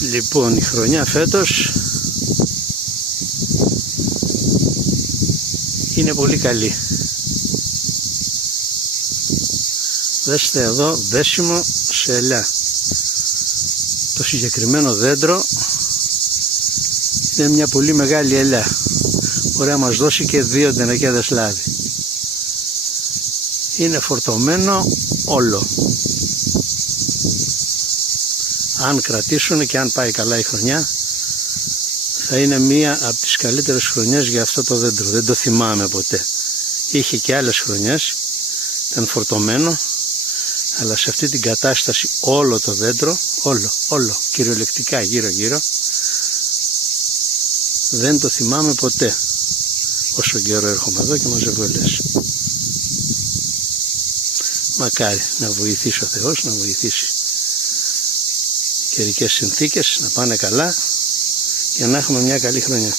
Λοιπόν, η χρονιά φέτος είναι πολύ καλή. Δέστε εδώ δέσιμο σε ελιά. Το συγκεκριμένο δέντρο είναι μια πολύ μεγάλη ελιά. Μπορεί να μας δώσει και 2 τενεκέδες λάδι. Είναι φορτωμένο όλο. Αν κρατήσουν και αν πάει καλά η χρονιά, θα είναι μία από τις καλύτερες χρονιές για αυτό το δέντρο. Δεν το θυμάμαι ποτέ. Είχε και άλλες χρονιές, ήταν φορτωμένο, αλλά σε αυτή την κατάσταση όλο το δέντρο, όλο, κυριολεκτικά γύρω-γύρω, δεν το θυμάμαι ποτέ. Όσο καιρό έρχομαι εδώ και μαζεύω ελιές. Μακάρι να βοηθήσει ο Θεός, να βοηθήσει οι καιρικές συνθήκες να πάνε καλά για να έχουμε μια καλή χρονιά.